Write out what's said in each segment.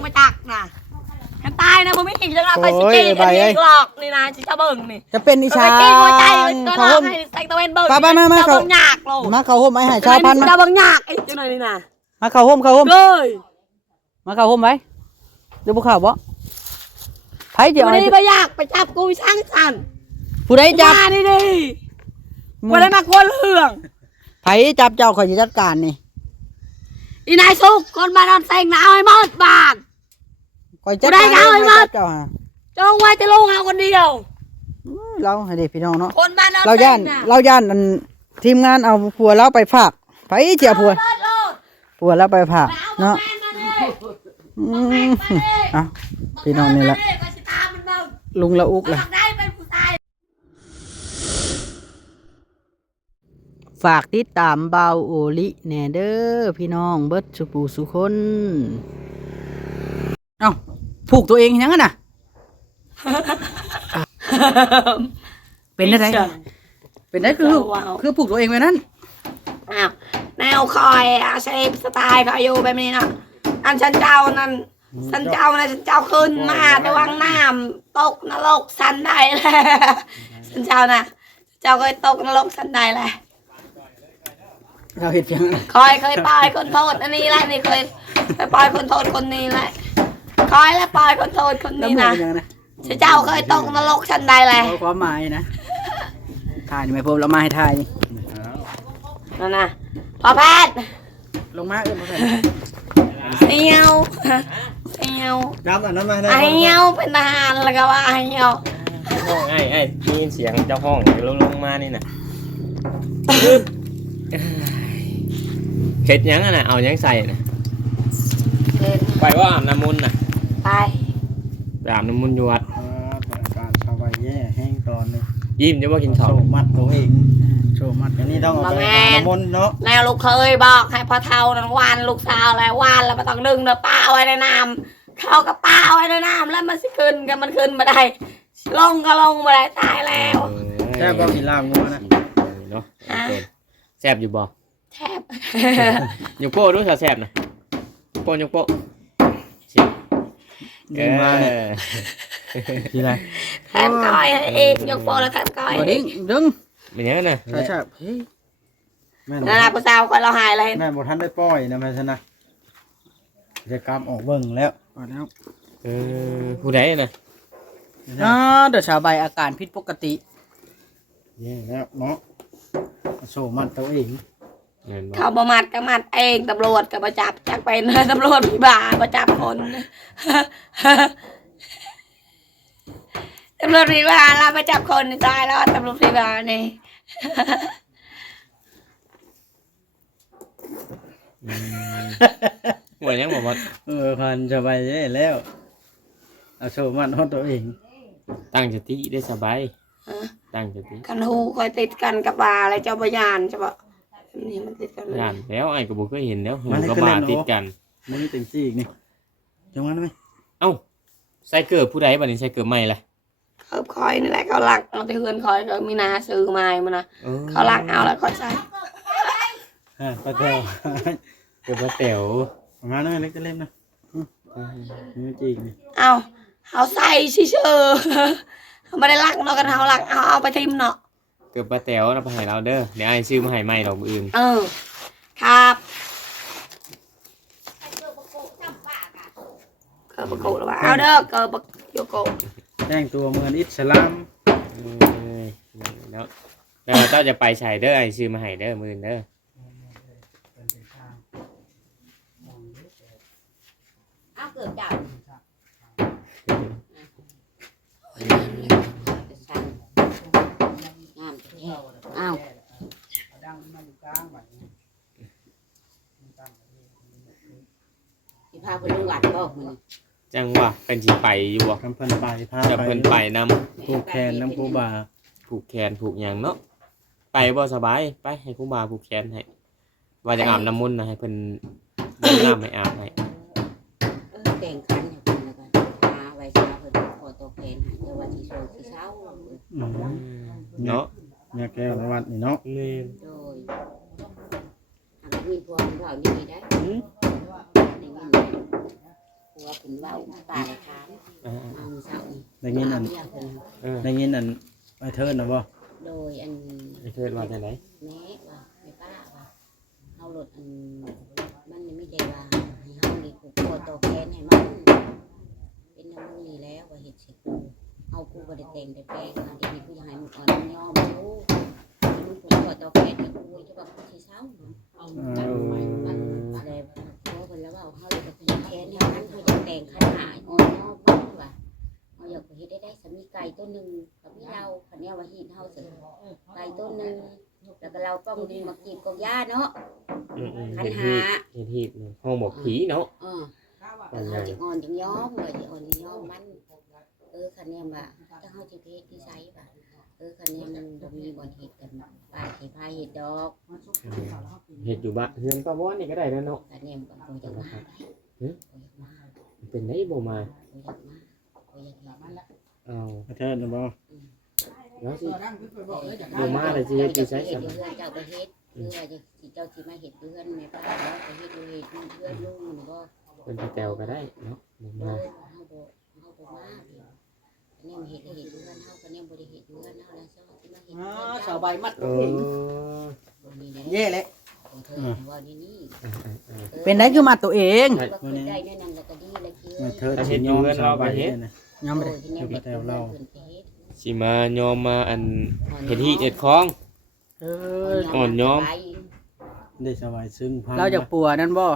ยังมาจักนะกันตายนะผมไม่เห็นจะรับไปสิกี้กันนี่หลอกนี่นะชิชาเบิ่งนี่จะเป็นอีไปชากี้หัวใจก็เขาลอห่กมให้ใส่ตะเวนเบิ่งไปไปมามาจะเขาเบิ่งยากโลมาเข้าห่มไอ้หายชาวพันธุ์มาจะเบิ่งยากไอ้จังหน่อยนี่นะมาเข้าห่มเข้าห่มเลยมาเข้าห่มไว้เดี๋ยวบ่เข้าบ่ไผเดี๋ยววันไอ้นี้ไปยากไปจับกูช่างสันผู้ใดจับมานี่ดิกูได้มาคนเรื่องไผจับเจ้าข่อยสิจัดการนี่อีนายสุกคนมานอนเซ็งนะเอาให้หมดบาทข่ อยจัดผู้ใดการเอาไว้ให้มาจับเจ้าหาจงไว้จะลงเอาคนเดียว อื้อเราให้เด็พี่น้องเนาะ คนมานอนเราเซ็ย่างนนะเราย่านอันทีมงานเอาผัวเราไปฝากไผเจียวผัวเลิศโลดผัวเราไปฝากเนาะเนาะอืมอะพี่น้องนี่แหละก็สิตามมันเบิ่งลุงละอุกมันเลยต้องได้เป็นผู้ชาย ฝากติดตามเบาโอลิแหน่เด้อพี่น้องเบิดสุปูสุคน เอ้า ผูกตัวเองยังไงน่ะ เป็นได้ไงเป็นได้คือคือผูกตัวเองไว้นั่นอ้าวแนวคอยอาเชฟสไตล์คอยอยู่แบบนี้เนาะอันฉันเจ้านั่นฉันเจ้านะฉันเจ้าขึ้นมาแต่วังน้ำตกนรกสันใดแหละฉันเจ้านะเจ้าเคยตกนรกสันใดแหละเราเห็นเพียงนั้นคอยเคยปล่อยคนโทษอันนี้แหละนี่เคยเคยปล่อยคนโทษคนนี้แหละ คอยแล้วปล่อยคนโทษคนแล้วนี้มือนะเป็นยังไงนะฉันเจ้าเคยตกนรกสันใดแหละเอาความหมายนะถ่ายนี่ไม่พบเรามาให้ถ่ายนี่นั่นนะพอแพทย์ลงมาเอื้อมมาใส่เซียวเซียวน้ำอันนั้นมาได้ไอเหี่ยวเป็นทหารแล้วก็ว่าไอเหี่ยวห้องไอ้ไอ้ได้ยินเสียงเจ้าห้องลงลงมานี่น่ะเข็ดหยังอะน่ะเอาหยังใส่น่ะไปว่าอาบน้ำมนต์น่ะ ไปไปอาบน้ำมนต์อยู่วัดอาการสบายแย่แห้งตอนนี้ยิ้มจะว่ากินข้าวโชว์มัดตัวเองโชว์มัดอันนี้ต้องเอาไปหาน้ำมนต์เนาะแล้วลูกเคยบอกให้พ่อเท่านั้นวานลูกสาวแล้ววานแล้วมาต้องดึงเด้อป้าเอาไว้ในน้ำเข้ากับป้าเอาไว้ในน้ำแล้วมันสิขึ้นกันมันขึ้นมาได้ลงก็ลงมาได้ตายแล้วแค่ก็กินลาบงัวนะเนาะแซ่บอยู่บ่แทบยกโป้ด้วยสาวแซ่บน่ะโป้ยกโป้เสีย ดึงมาเนี่ยเออทีไรแทบก้อยให้เองยกโปรแล้วแทบก้อยตัวดิ้งดึงเป็นหยังไงน่ะใช่ใช่เฮ้ยแม่นนั่นนะผู้สาวคนเราหายเลยแม่นบ่ทันได้ปล่อยนะแม่ชนะจะกำออกเบิ่งแล้วพอแล้วเออผู้ใดน่ะอ่าเดี๋ยวชาวใบอาการผิดปกติแย่แล้วเนาะโชว์มัดตัวเอง เงินบ่เขาประมาทก็มัดเองตำรวจก็มาจับจักเป็นตำรวจพี่บามาจับคนตำรวจพี่บาเรามาจับคนตายแล้วตำรวจพี่บานี่เหมือนยังบอกว่าเออพันสบายแย่แล้วเอาโชว์มัดของตัวเอง ตั้งสติได้สบายตั้งสติกันหูคอยติดกันกับบาอะไรเจ้าบยานใช่ปะ นี่มันติดกันเลยย่านแล้วไอ้ก็บอกเคยเห็นแล้วหูก็มาติดกันมันมีเต็งซี่อีกนี่จังหวะนั้นไหมเอ้าใส่เกิดผู้ใดบัดนี้ใส่เกิดใหม่ล่ะเขาคอยนี่แหละเขาหลักเอาแต่เฮือนคอยเขามีนาซื้อมาให้มันนะเออเขาหลักเอาแล้วคอยใส่อ่าปลาแก้วเกิดว่าแต๋วประมาณนั้นเล็กจะเล่มนะนี่จริงนี่เอาเอาใส่เฉยๆเขาไม่ได้หลักเนาะกันเขาหลักเอาเอาไปทิมเนาะ เกิดว่าแต๋วนะไปให้เราเด้อเดี๋ยวไอ้ซื้อมาให้ใหม่ดอกมืออื่น เออ ครับเกิดประโกหรือเปล่าเอาเด้อเกิดประโยโกะแต่งตัวเหมือนอิสลามเอ้ยแล้วแล้วเจ้าจะไปใส่เด้อไอ้ซื้อมาให้เด้อมืออื่นเด้อ เอาเกิดจากงามแท้อ้าวสิพาเพิ่นลงวัดบ่มื้อนี้จังว่าเป็นสิไปอยู่บ่คำเพิ่นไปพาจะไปเพิ่นไปนำผูกแขนน้ำครูบาผูกแขนผูกหยังเนาะไปบ่สบายไปให้ครูบาผูกแขนให้ว่าจะอาบน้ำมนต์นะให้เพิ่นเดินน้ำให้อาบให้เออแต่งขันให้เพิ่นแล้วก็หาไว้เช้าเพิ่นขอตัวแทนให้แต่ว่าสิโซสิเช้าอืมเนาะ เนี่ยแก้วในวัดนี่เนาะนี่โดยหากมีพวกเพิ่นเว้าดีได้หืมได้ยินไหมผัวเพิ่นเว้าป้าเลยถามอ่าเอามื้อเช้านี่ได้ยินอันเมียเพิ่นเออได้ยินอันไอ้เทิดนะบ่โดยอัน ไอ้เทิดว่าจังได๋แม่ว่าแม่ป้าว่าเฮาลดอันมันยังไม่ได้ว่าให้เฮานี่ผูกคอต่อแขนให้มันเป็นน้ำมือนี่แล้วว่าเฮ็ดเสร็จกูเอากูบ่ได้แต่งได้แปลงอันนี้กูอยากให้มึงอ่อนยอมกูมึงผูกคอต่อแขนให้กูจะว่ากูสิเศร้าเอามันอะไรพอเพิ่นแล้วว่าเฮาจะเป็นแขนให้มันเฮาจะแต่งขนาดอ่อนยอมมันว่าเราอยากไปเฮ็ดได้ได้สามีไก่ตัวหนึ่งกับพี่เราคันนี้ว่าฮีดเฮาสิไก่ตัวหนึ่งแล้วก็เราต้องดึงมากีบกับย่าเนาะคันหาฮีดเฮ็ดฮีดนี่ห้องบอกผีเนาะเออแล้วเฮาจะอ่อนจังยอมเลยจะอ่อนจังยอมมัน ออคันนี้ว่าถ้าเฮาจะไปเฮ็ดที่ไสบ่ะเออคันนี้มันบ่มีบ่อนเฮ็ดกันป้าสิพาเฮ็ดดอกเฮ็ดอยู่บ้านเฮือนป้าบ่อนนี่ก็ได้แล้วเนาะคันนี้ก็บ่อยากมาได้บ่อยากมาเป็นได้บ่มาบ่อยากมาบ่อยากเฮ็ดมันละเอาไอ้เทิดนะบ่แล้วสิบ่มาเลยสิเฮ็ดอยู่ไสเฮ็ซั่ดนอยู่เฮือนเจ้าไปเฮ็ดหรือว่าจะสิเจ้าสิมาเฮ็ดอยู่เฮือนแม่ป้าแล้วไปเฮ็ดอยู่เฮ็ดอยู่เฮือนลุงนี่บ่เป็นพี่แตวก็ได้เนาะบ่เอมาอเฮาบ่เฮาบ่มาพี่อั นนี้มาเฮ็ดให้เฮ็ดอยู่เฮือนเฮาก็เนี่ยบ่ได้เฮ็ดอยู่เฮือนเฮาแล้วเจ้าสิมาเฮ็ดอ๋อยู่อเฮือนสาเจ้าวใบมัดเออบ่นี่แหละเย่เลยของเธอว่านี่นี่อ่าเป็นได้คือมาตัวเองว่าเคยได้แน่นั่นแล้วก็ดีแล้วคิวไอ้เทิดถ้าเฮ็สิดยอยู่อมเฮือนสาเราวใบก็เฮ็ดเนี่ยนะยังไม่ได้โอ้ยเนี่ยเฮ็ดอยู่เฮือนเพิ่นไปเฮ็ดๆสิมายอมมาอันเฮ็ดฮีดเฮ็ดคอง เออ อ่อนย้อม ได้สบายซึ้งพังเราจะปัวนั่นบ่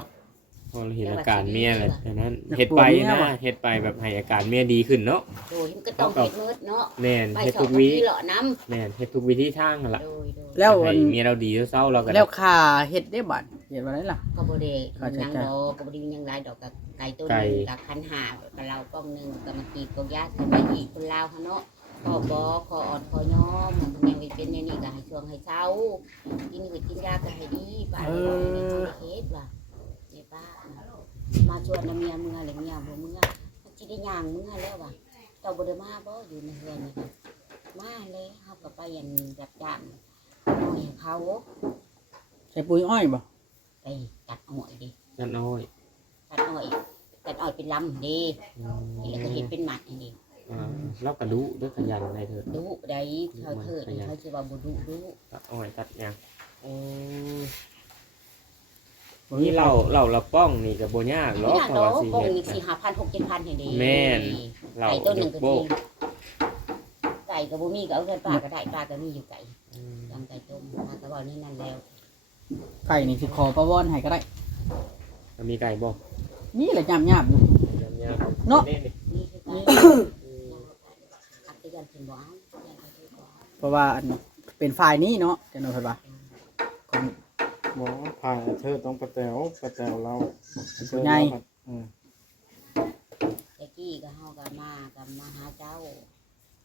พอเราเห็นอาการเมียเลยดังนั้นอยากเฮ็ดไปปวดเมียนะว่ะเฮ็ดไปแบบให้อาการเมียดีขึ้นเนาะโดยมันก็ต้องเฮ็ดมืดเนาะแม่นไปเฮ็ดสอทุงกนาวิทีเหรอน้ำแม่นเฮ็ดทุกวิธีทางนั่นล่ะโดยโดยแล้วให้อันเมียเราดีเศร้าๆเราก็ได้แล้วค่าเฮ็ดได้บัดเฮ็ดว่าไรล่ะก็บ่ได้เข้าใจยังดอกก็บ่ได้ยังหลายดอกกับไก่ตัวหนึงกับคันหากับเรากล้องหนึงกับมากีบกับญาติกับมาอีกคนลาวเขาเนาะขอบอกขออ่อนขอยอมมันยังไปเป็นในนี่ก็ให้ช่วงให้เช้ากินหืดกินยาก็ให้ดีป้าเลยบอกให้เขาเฮ็ดว่ะนี่ ป้ามาชวนน้ำเมียเมื่อหรือเมียบ่เมื่อมันสิได้ย่างเมื่อแล้วว่ะเจ้าบ่ได้มาบ่อยู่ในเฮือนนี่ค่ะมาเลยเฮาก็ไปอันรับจ้างน้อยเขาใส่ปุ๋ยอ้อยบ่ไปตัดอ้อยดินั่นน้อยตัดอ้อยตัดอ้อยเป็นลำดีแล้วก็เห็ดเป็นหมัดอันนี้อ่าเราก็ดุด้วยขยันในเถิดดุได้เขาเถิดเขาจะว่าบ่ดุดุตัดอ้อยตัดหยังโอ้ นี่เราเราเราป้องนี่ก็บ่ยากหรไม่อกอยากเพดราะอว่ากสิกงเฮ็ดนี่สี่ห้าพันหกเจ็ดพันให้ดีแม่น เราไก่ต้นหนึ่งก็โบดีกไก่กับบุมีก็เอาเงินปลาก็ได้ปลาก็มีอยู่ไก่อืมยำไก่ต้มปลาก็บอกนี่นั่นแล้วไก่นี่สิขอประวอนให้ก็ได้ แล้วมีไก่บ่นี่แหละยามยามอยู่ยำๆเนาะนี่นี่คือไก่อัดไปยันถึงบ่เอายันไปถึงบ่เอาเพราะว่าอันเป็นฝ่ายนี้เนาะจะนอนเพิ่นว่าคน บอกว่าผ่านไอ้เทิดต้องประแตวประแตวเราไอ้เทิดไงเราก็อืมตะกี้ก็เฮาก็มากับมาหาเจ้า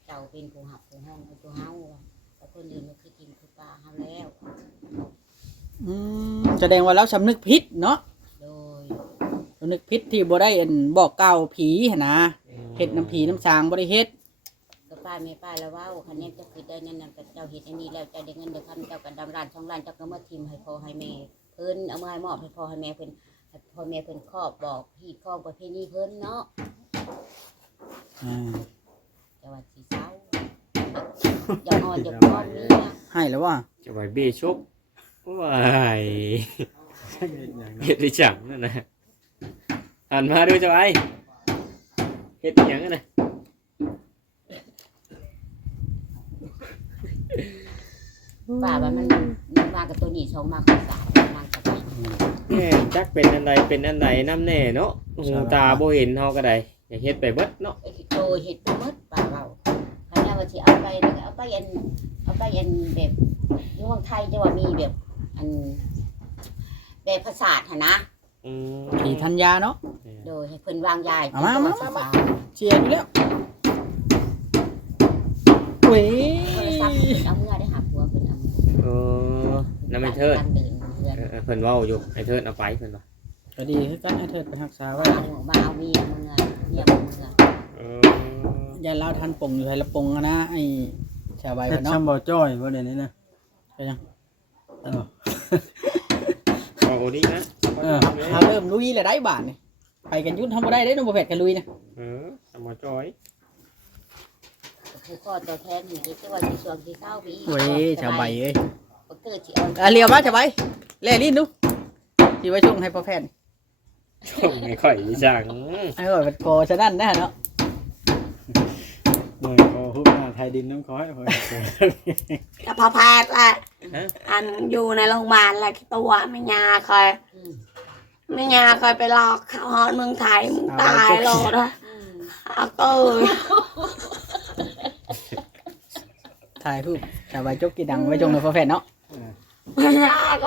เจ้าเป็นผู้หับผู้ห้องผู้เฮาแต่คนอื่นมันคือกินคือปลาเฮาแล้ว อืมแสดงว่าเราสำนึกผิดเนาะโดยสำนึกผิดที่บ่ได้อันบอกกล่าวผีหั้นนะเฮ็ดน้ำผีน้ำสางบ่ได้เฮ็ดก็ ป้าแม่ป้าแล้วว่าคันนี้เจ้าคือได้นั่นน่ะเจ้าเฮ็ดอันนี้แล้วเจ้าได้เงินเดือนคำเจ้าก็ดำร้านช่องร้านเจ้าก็มาทิมให้พ่อให้แม่เพิ่นเอามาให้มอบให้พ่อให้แม่เพิ่นให้พ่อแม่เพิ่นครอบบอกพี่ครอบประเพณีเพิ่นเนาะอ่าจะว่าสิเศร้าอย่าอ่อนอย่าพร้อมนี่นะให้แล้วว่าจะไว้เบชกว้ายเฮ็ดด้จังนั่นนะหันมาดูจะไว้เฮ็ดหยังนั่นนะ ป้าว่ามันมันมากับตัวนี้สองมากับสามมากับไปแม่จักเป็นอันใดเป็นอันใดน้ำแน่เนาะหูตาบ่เห็นเฮาก็ได้อย่าเฮ็ดไปเบิดเนาะโตเฮ็ดบ่หมดป้าเว้าคันนี้ว่าสิเอาไปแล้วก็เอาไปอันเอาไปอันแบบอยู่เมืองไทยจะว่ามีแบบอันแบบภาษาทหั่นนะอืมผีทันยาเนาะโดยให้เพิ่นวางยายเอามาเพิ่นมาจะมา เชียร์อยู่แล้ว เว้ยโทรศัพท์เพิ่นเอาเมื่อได้หาผัวเพิ่นเอาเมื่อเออน้ำไอ้เทิดการเดินเรือนเออเพิ่นเว้าอยู่ไอ้เทิดเอาไปเพิ่นว่าก็ดีคือกันให้เธอไปรักษาไว้มาเอามาเอาเมียเมื่อเมียเมื่อเอออย่าเล่าทันปงอยู่ไทยละปงอะนะไอ้ชาวใบเฮ็ดเนาะ ซ้ำบ่จ้อยบ่เดี๋ยวนี้นะไปยัง เออเอาโอนี้นะเออถ้าเริ่มลุยเลยได้บาทนี่ไปกันยุ่นทำบ่ได้เด้น้องบ่แพทย์กันลุยนะเออสมอจอย ผู้ข้อตัวแทนนี่ที่ว่าสิสวงสิเข้าไปอีกโอ้ยชาวใบเอ้ยบ่เกิดสิเอาอะเลียวมาชาวใบแล่ลิ้นดูสิไว้ช่วงให้พ่อแพทย์ช่วงไม่ค่อยดีจังให้ว่าเป็นโกชะนั่นนะเนาะหน่วยคอฮุบหน้าไทยดินน้ำคอยคอยกับพอแพทย์แหละอันอยู่ในโรงพยาบาลแหละตัวไม่ยาคอยอืมไม่ยาคอยไปหลอกเขาฮอนเมืองไทยมึงตายโลดอะอืมเอาเก็ย ถ่ายรูปชาวใบจกกี่ดังไว้จงในพ่อแพทย์เนาะไม่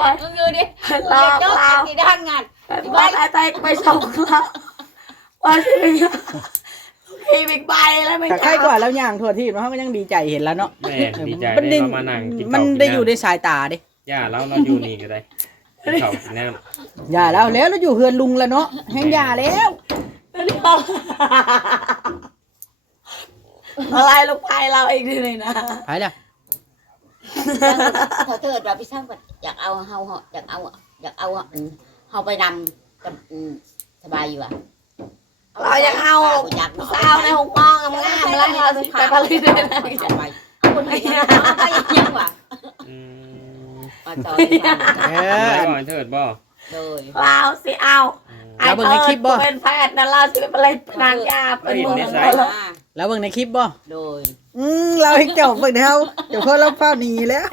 อยมึงอยู่ดิลอกเจ้าเราสิด้านงานไปไปไปไปส่งเราว่าสิพี่บิ๊กไบแล้วไม่แต่กว่าแล้วย่างทั่วที่มันยังดีใจเห็นแล้วเนาะแม่ดีใจมันได้มามานั่งกินมันข้าวกินได้อยู่ในสายตาด้ย่าเราเราอยู่นี่ก็ได้กินข้าวกินน้ำอย่าแล้วแล้วเราอยู่เฮือนลุงแล้วเนาะแห้งย่าแล้ว อะไรลูกไพเราอีกทีหนึงนะไปละเขาเถิดเราไปสร้างบัดอยากเอาเฮาอยากเอาอยากเอาอืมเฮาไปนำกับอืมสบายอยู่อะเรายังเอาอยากสาวในหกมองงามๆแล้วเราจะไปผลิตได้ไหมเอาไปเอาคนไปเอาไปยังว่ะอืมมาจอยฟังเอเอออเถิดบ่โดยเราสิเอาเราเบิ่งในคลิปบ่เป็นแพทย์นะเราสิเป็นอะไรนางยาเป็นหมอแล้ว เบิ่งในคลิปบ่โดยอืมเราให้เจ้าเบิ่งเฮาเดี๋ยวคนเราเฝ้าหนีแล้ว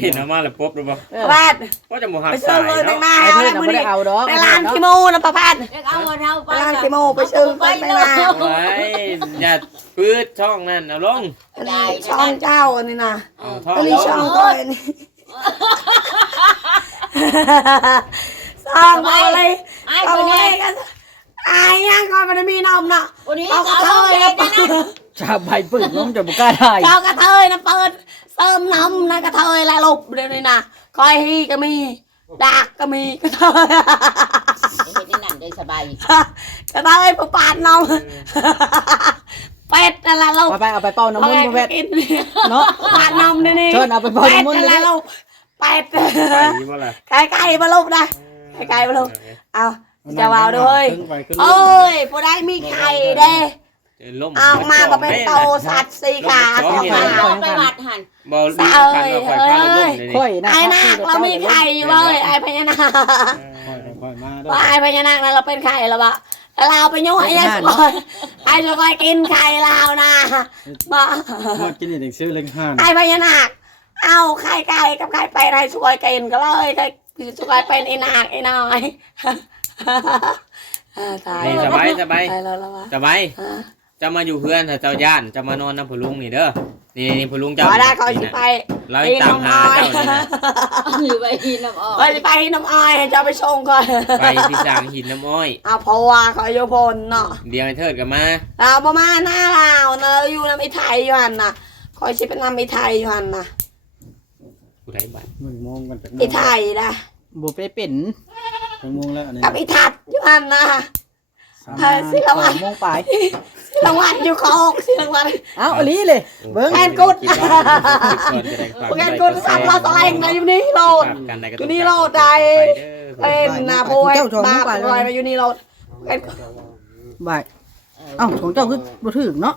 เห็นเอามาแล้วปุ๊บหรือบ่เออแพทย์ว่าจะหมูหักไปสาซื้อยเงินเนาะแต่งหน้าไอ้เอาเพื่อนแล้วน่ะมือบ่ได้เอาดอกนี่ในร้านขี้มูนะป้าแพทย์เรียกเอาคนเฮาไปร้านขี้มูไปซื้อไปแต่งหน้าไว้อย่าปืดช่องนั่นเอาลงอันนี้ช่องเจ้าอันนี้นะเอาท่ออันลนี้งช่องก้อยนี่ ช่องก้อยเลยไอ้เอาคนไว้นี้กัน อายยังก่อนมันมีนมเนาะคนนี้เอาเอากระเทเฮายเลยนะนะชาวใบปึกล้มจะบ่กล้าได้เจ้ากระเทยนะเปิดเสริมน้ำนะกระเทยและลบเดี๋ยวนี้นะคอยฮีก็มีดักก็มีกระเทยเห็นนั่นได้สบายกระเทยผู้ปาดนมเป็ดอะไรลูกเอาไปเอาไปเป่าน้ำมนต์พ่อแพทย์กินเนาะปาดนมนี่นี่เชิญเอาไปเป่าเป็ดน้ำมนต์อะไรเลยลูกเป็ดไปบ่ล่ะไก่ไก่มาลูกนะไกลๆบ่ลูกเอา จะวาวด้วยขึ้นไปขึ้นลเอ้ยผู้ใดมีไข่เด้เออล่มออกมาก็เป็นโตสัตว์สีขาล่มสีเป็นขาสองไปวัดหันบ่มีคันว่าข่อยพาลงเลยนี่ค่อยนะไอ้นาคเรามีไข่อยู่เว้ยไอ้พญานาคค่อยๆค่อยๆมาเด้อว่าไอ้พญานาคนั้นเราเป็นไข่แล้วปะแล้วเราไปยุ่งไอ้ยักษ์ก่อนไอ้จะคอยกินไข่เรานะมามากินอีกซื้อเล็งห้านไอ้พญานาคเอาไข่ไก่กับไข่เป็ดให้ช่วยกินก็เลยไข่ช่วยเป็นไอ้นาคไอ้น้อย อ่าตายนี่สบายสบายตายแล้วแล้ววะสบายอ่าจะมาอยู่เพื่อนถ้าเจ้าย่านจะมานอนน้ำผู้ลุงนี่เด้อนี่นี่ผู้ลุงขเจ้าอได้ขอสิไป เราให้ตามหาเจ้านี่นะหรือไปหินน้ำออกขอสิไปน้ำอ้อยให้เจ้าไปชงก่อนไปที่สางหินน้ำอ้อย เอาเพราะว่าขอโยพลเนาะเดียวให้เทิดกันมาเราประมาณหน้าเราเนอะอยู่น้ำไอไทยอยู่หันนะคอยสิเป็นน้ำไอไทยอยู่หันนะผู้ใดบ้านมึงมองกันจากไอไทยนะบ่ไปเป็น จังมงแล้วอันนี้กับไอทัดอยู่หันนะเออสิสละอวันงโมงปลายรางวัลอยู่คอกสิรางวัล เอ้าอลีเลย เบิ่งแอนกุด คิว่าคิดก่อนจะได้ฝากพวกแกกุดสัตว์เราตะแลงนะอยู่นี่โลด ฝากกันใดก็อยู่นี่โลดใดไปเด้อเป็นนาโพยมาปล่อยมาอยู่นี่โลดแอนกุดบ่าย เอ้าของเจ้าคือบ่ถึกเนาะ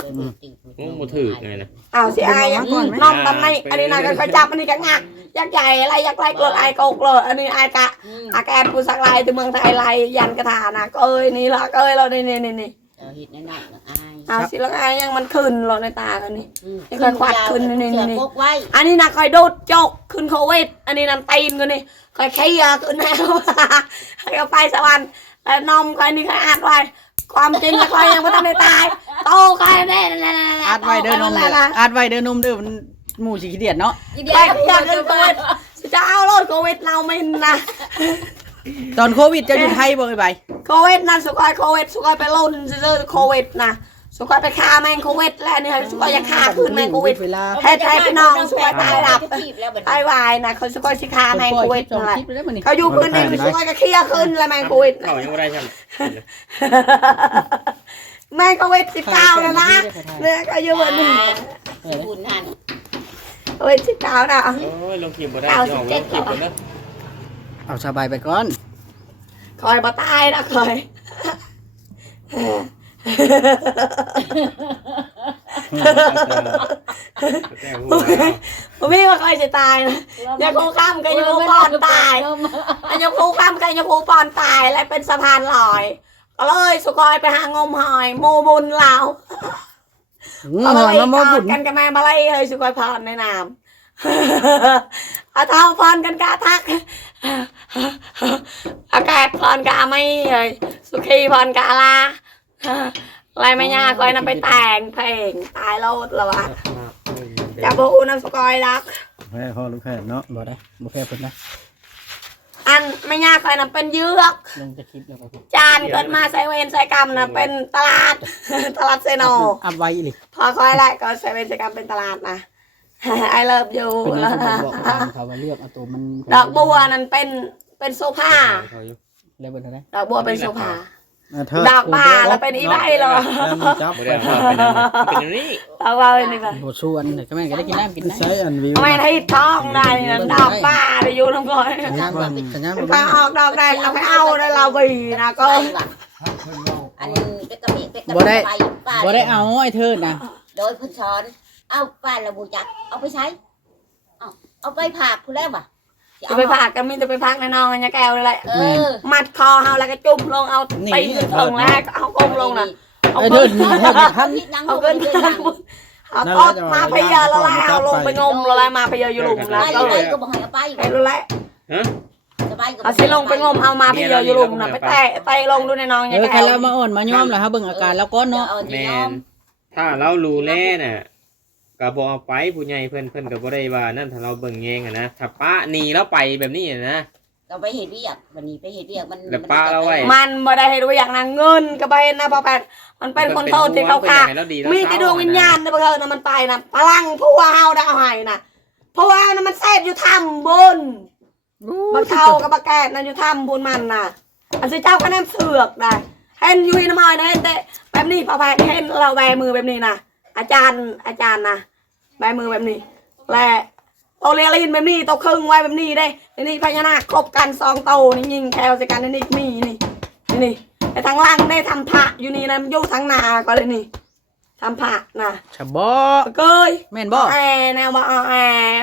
งูบ่ถือไงนะ อ้าวสิอายยังน้องตำในอันนี้นะก็คอยจับอันนี้ก็งักยักษ์ใหญ่อะไรยักษ์ไรกรดไอโกกเลยอันนี้ไอกะอาแกนกูสักลายที่เมืองไทยลายยันกระถานะเอ้ยนี่ละเอ้ยเรานี่นี่นี่นี่เห็ดนั่นน่ะอายเอาสิแล้วไงยังมันขึ้นเราในตากันนี่นี่ค่อยควัดขึ้นนี่นี่นี่เสือพกไว้อันนี้นะคอยโดดจกขึ้นโควิดอันนี้นั่นตีนกันนี่คอยเคียขึ้นแล้วให้เอาไปสวรรค์แล้วนมคอยนี่คอยอ่านไว้ ความจริงแล้วคอยยังไม่ทันได้ตายโตคอยแน่ๆอาดไว้เด้อนมเด้ออาดไว้เด้อนมเด้อมันหมู่สิขี้เดียดเนาะไปเคียขึ้นโควิดจะเอาโลดโควิดเราไม่นะตอนโควิดเจะอยู่ไทยบ่ไปไปโควิดนะสุกอยโควิดสุกอยไปล่นซื้อโควิดนะ สุกอยไปฆ่าแมงโควิดแล้วเนี่ยสุกอยยังฆ่าคืนแมงโควิด เวลาให้ไทยไปน้องสวยตายหลับทีบแล้วบัดไอ้วายนะเขาสุกอยสิฆ่าแมงโควิดสองนั่นแหละคลิปแล้วมื้อนี้เขาอยู่พื้นดินสุกอยก็เคลียร์ขึ้นแล้วแมงโควิดเขายังไม่ได้ใช่ไหมแมงโควิดสิบเก้าแล้วนะเนี่ยก็อยู่พื้นดินบุญหันโควิดสิบเก้านะโอ้ยลงคลิปบ่ได้ยอมลงคลิปกันเด้อเอาสบายไปก่อนคอยมาตายนะคอย แต่หัวผมพี่ว่าใครจะตายนะย่าคูข้ามกันย่าคูปอนตายอย่าคูข้ามกันย่าคูปอนตายและเป็นสะพานลอย ก็เลยสุกอยไปหางมหอยโมบุญเราก็เลอยยมามกอดกันกับแม่มาไล่เฮ้ยสุกอยพรในน้ำอาเท้าพรกันกะทัก อากาศพรกะไม่เฮ้ยสุขีพรกะลา อะไรไม่ยากคอยนำไปแต่งเพลงตายโลดแล้ววะจะบูน้ำสกอยรักแพ้พ่อลูกแพ้เนาะบ่ได้บ่แพ้เพิ่นนะอันไม่ยากคอยนำเป็นเยือกลงจะคลิปแล้วก็พูดจานเกิดมาใส่เวรใส่กรรมนะเป็นตลาดตลาดเซโนอัพไว้เลยพอคอยไล่ก็ใส่เวรใส่กรรมเป็นตลาดนะไอเลิฟยูเป็นแล้วที่นะบอกทางเขาว่าเลือกเอาตัวมันดอกบัวนั่นเป็นเป็นโซฟาเลยเบิ่นเท่าไหร่ดอกบัวเป็นโซฟาอะ เธอดอกบาแล้วเป็นอีใบเหรอแล้วมีจับบ่ไปได้พาไปนั่นน่ะเป็นอย่างนี้ดอกบัวเป็นอีใบบ่ชวนแต่ก็แม่นก็ได้กินน้ำกินน้ำใช้อันวิวไม่ให้ท้องได้นะดอกบาเดี๋ยวอยู่น้ำก้อยสัญญาณบ่ปิดสัญญาณบ่ก็ออกดอกแดงเราไปเอาได้เราบีนะก็อันนี้เป็กกะปิเป็กกะบ่ได้ไปป้าบ่ได้เอาไอ้เธอนะโดยผู้สอนเอาป้าระบุจักเอาไปใช้เอาเอาไปผากผู้แล้วบ่ จะไปพักก็มีจะไปพักในนองเนี่ยแก้วเลยแหละเออมัดคอเฮาแล้วก็จุ่มลงเอาตีนขึ้นถึงแล้วก็เอาก้มลงน่ะเอาไอ้เกิเธอนนี่แทบจะทันนิดนังเอาเอาเกิเกินนทางเอาทอดมาพยาละลายเอาลงไปงมละลายมาพยาอยู่หลุมไปแล้วก็ไปก็บอกให้เอาไปไปรู้แล้วฮะสบายก็เอาสิลงไปงมเอามาพยาอยู่หลุมน่ะไปแตะไปลงดูในนองเอเนี่ยอแก้คันวเรามาอ่อนมาย่อมแล้วเฮาเบิ่งอาการแล้วก็เนาะเอาแมที่น้อนมถ้าเรารู้แน่น่ะ ก็บ่เอาไปผู้ใหญ่เพิ่นเพิ่นก็บ่ได้ว่านั่นถ้าเราเบิ่งแยงอะนะถ้าป้าหนีแล้วไปแบบนี้อะนะก็ไปเห็ดเรียกวันนี้ไปเห็ดเรียกมันแล้วป้าเราไว้มันบ่ได้ให้รู้อย่างนั้นเงินก็ไปนะพอแปดมันเป็นคนโทษที่เขาฆ่าพิ่นอยกให้เราดีเรามีแต่ดวงวิญญาณนะเพื่อนนะมันไปนะพลังผู้ว่าเฮาได้เอาให้นะเพราะว่านะมันเสพอยู่ถ้ำบนบักเท่ากับบักแกดนั่นอยู่ถ้ำบนมันน่ะอันสิเจ้าก็แนมเสือกนะเห็นอยุยน้ำมันนะเห็นแต่แบบนี้พอแพทย์เห็นเราแบมือแบบนี้นะอาจารย์อาจารย์นะแบมือแบบนี้และโตเรียลินแบบนี้โตครึ่งไว้แบบนี้ได้นี่พญานาคครบกันสองโตนี่ยิงแคลใส่กันนี่มีนี่นี่นี่ไอ้ทางล่างได้ทำพระอยู่นี่นะมันอยู่ทางหนาก็เลยนี่ทำพระนะฉะบ่เกยแม่นบ่แอแนวบ่เอาแอ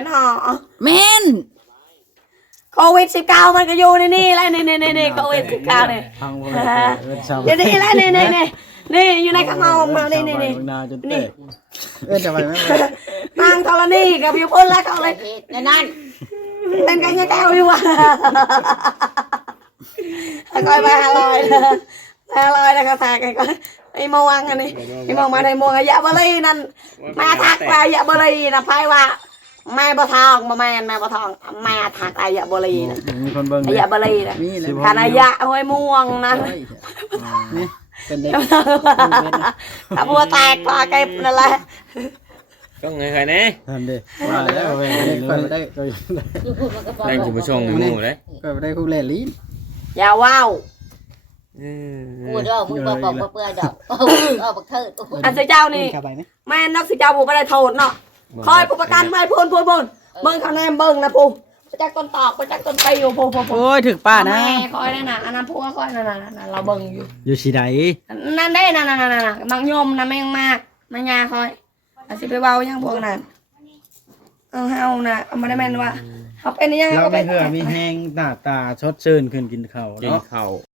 เนาะแม่นโควิดสิบเก้ามันก็อยู่ในนี่แหละนี่นี่นี่นี่โควิดสิบเก้าเนี่ยพังบ่ได้เอิ้นชาวอยู่นี่แหละนี่นี่นี่นี่อยู่ในกระเป๋าของเรานี่นี่นี่ ชาวบ้าบางนาจนนี่เตะเอิ้นจะไปไหมนางธรณีกับพี่พุ่นแล้วเขาเลยเห็ดนั่นนั่นเป็นกันยังแก้วอยู่วะแล้วก็ไปหาลอยหาลอยแล้วก็แทกกันก็ไอ้มวงอันนี้ไอ้มวงมาในมวงอะยะบรีนั่นมาทักไปยะบรีนะไพ่ว่าแม่บะทองบ่แม่นแม่บะทองแม่ทักอายะบรีนะมีคนเบิ่งอายะบรีนะมีแล้สิวบ่คณะยะห้วยม่วงนะนี่ เป็นได้ถ้าบัวแตกก็เก็บนั่นแหละต้องไงใครแน่นั่นดิว่าแล้วเว้ยก็ได้ก็อยู่พูดมันก็บอกได้คุณผู้ชมในหมู่เลยก็ได้คู่แลลิ้นอย่าว้าวอืมพูดดอกมึงบอกบอกบ่เปื่อยดอกเอาเอาบักเถิดอันเสียเจ้านี่เข้าไปไหมแม่นักสิเจ้าผู้ไม่ได้โทษเนาะคอยผู้ประกันไม่พูนพูนพูนเบิ่งคะแนนเบิ่งนะผู้ ประจักษ์ต้นตอกประจักษ์ต้นไปอยู่ผู้ผู้ผู้โอ้ยถึกป้านะ แม่คอยนั่นน่ะอันนั้นพวกคอยนั่นน่ะนั่นน่ะเราเบิ่งอยู่ อยู่สิใดนั่นได้นั่นนั่นนั่นน่ะบางโยมนะแม่งมากมายาคอยอาสิไปเบายังพวกนั้นเออเฮาน่ะเอามาได้แม่นว่าเขาเป็นยังเราก็ไม่เป็น เพื่อมีแห้งหน้าตาชดชื่นขึ้นกินข้าวกินเนาะ ข้าว